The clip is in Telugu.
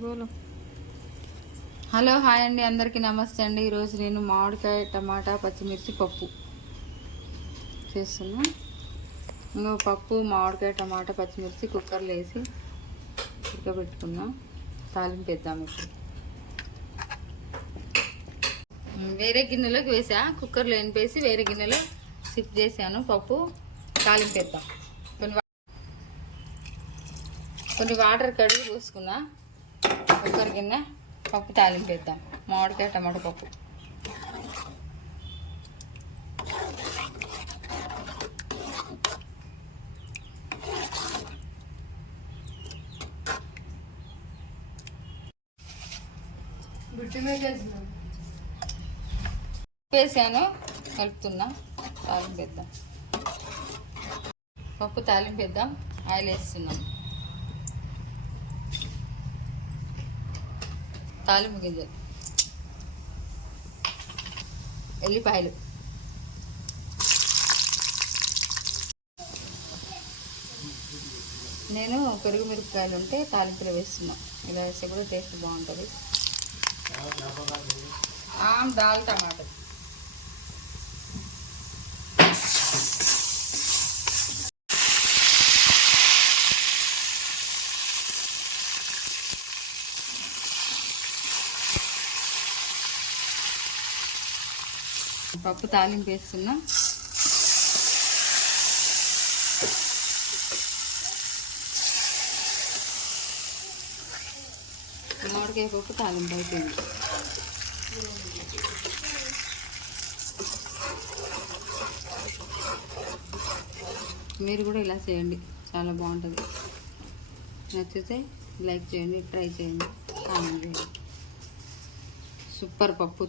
బోలో. హలో హాయ్ అండి, అందరికీ నమస్తే అండి. ఈరోజు నేను మామిడికాయ టమాటా పచ్చిమిర్చి పప్పు చేస్తున్నా. ఇంకో పప్పు మామిడికాయ టమాటా పచ్చిమిర్చి కుక్కర్లో వేసి ఉడకబెట్టుకున్నా. తాలింపు వేద్దాం. ఇప్పుడు వేరే గిన్నెలోకి వేసా, కుక్కర్లో ఎనిపేసి వేరే గిన్నెలో షిఫ్ట్ చేశాను. పప్పు తాలింపు వేద్దాం. కొన్ని వాటర్ కడిగి పోసుకున్నా. కుక్కర్ గిన్నె పప్పు తాలింపు వేద్దాం. మామిడికాయ టమాటా పప్పు. వేసాను, కలుపుతున్నా. తాలింపు వేద్దాం. పప్పు తాలింపు వేద్దాం. ఆయిల్ వేస్తున్నాం. తాలింపు గింజలు, ఎల్లిపాయలు, నేను పెరుగు మిరపకాయలు ఉంటే తాలింపులో వేస్తున్నా. ఇలా వేస్తే కూడా టేస్ట్ బాగుంటుంది. దాల్ టమాటా, పప్పు తాలింపు వేస్తున్నా. మామిడికాయ పప్పు తాలింపు అయిపోయింది. మీరు కూడా ఇలా చేయండి, చాలా బాగుంటుంది. నచ్చితే లైక్ చేయండి, ట్రై చేయండి, కామెంట్ చేయండి. సూపర్ పప్పు.